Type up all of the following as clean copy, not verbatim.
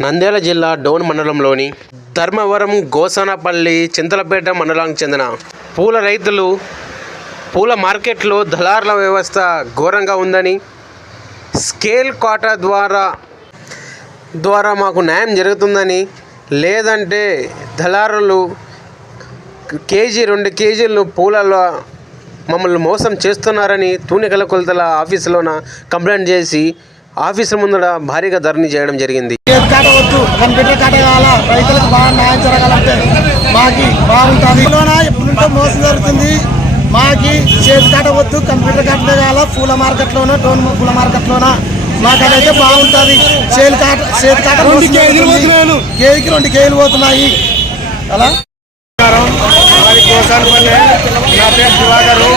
నంద్యాల జిల్లా డోన్ మండలంలోని ధర్మవరం గోసానపల్లి చింతలపేట మండలానికి చెందిన పూల రైతులు పూల మార్కెట్లో దళారుల వ్యవస్థ ఘోరంగా ఉందని, స్కేల్ కోటా ద్వారా మాకు న్యాయం జరుగుతుందని, లేదంటే దళారులు కేజీ 2 కేజీలు పూలలో మమ్మల్ని మోసం చేస్తున్నారని తూనికల కొలతల ఆఫీసులోన కంప్లైంట్ చేసి ఆఫీసు ముందర భారీగా ధరణి చేయడం జరిగింది. కంప్యూటర్ కాట కావాలా, రైతులకు బాగా న్యాయం జరగాలంటే మాకి బాగుంటుంది. ఎప్పుడుంటో మోసం జరుగుతుంది. మాకి చేతి కాట వద్దు, కంప్యూటర్ కాటనే కావాలా. పూల మార్కెట్లోనో డోన్ పూల మార్కెట్లోనా మాకు అదైతే బాగుంటుంది. చేతి కాట 2 కేజీకి 2 కేజీలు పోతున్నాయి. అలా గోసానపల్లి, నా పేరు దివాకరు.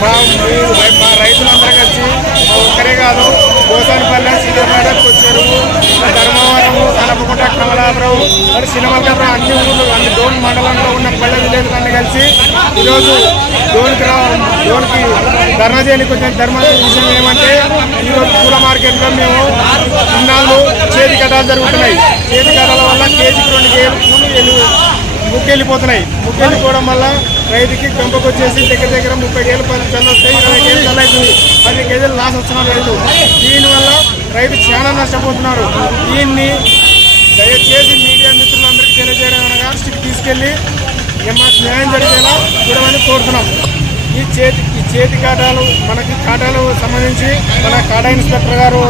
మా రైతులందరూ కలిసి ఒక్కరే కాదు, గోసానపల్లి, సీతాపేట, కొచ్చెరువు, ధర్మవరం, కనపకుంట, కమలాపురం, మరి సినిమాపురం, అన్ని ఊళ్ళు, అన్ని డోన్ మండలంలో ఉన్న పల్లె విలేజ్లన్నీ కలిసి ఈరోజు డోన్కి ధర్నా చేయడానికి వచ్చిన ధర్మ విషయం ఏమంటే, ఈరోజు పూల మార్కెట్లో మేము ఇన్నాళ్ళు చేతి కథాలు జరుగుతున్నాయి. చేతి కథల వల్ల కేజీకి 2 కేజీలు ముక్కెళ్ళిపోతున్నాయి. ముక్కెళ్ళిపోవడం వల్ల రైతుకి గంపకు వచ్చేసి దగ్గర 30 కేజీలు 10 టన్నులు వస్తాయి. 20 కేజీలు చల్ల అవుతుంది. 10 కేజీలు లాస్ వస్తున్నారు రైతు. దీనివల్ల రైతు చాలా నష్టపోతున్నారు. దీన్ని దయచేసి మీడియా మిత్రులందరికీ తెలియజేయడం అనగా తీసుకెళ్ళి న్యాయం జరిగేలా చూడమని కోరుతున్నాం. ఈ చేతి కాటాలు కాటాలు సంబంధించి మన కాటా ఇన్స్పెక్టర్ గారు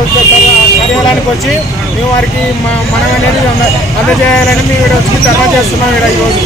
కార్యాలయానికి వచ్చి మేము వారికి మనం అనేది అందజేయాలని మేము వచ్చి ధర్నా చేస్తున్నాం ఈరోజు.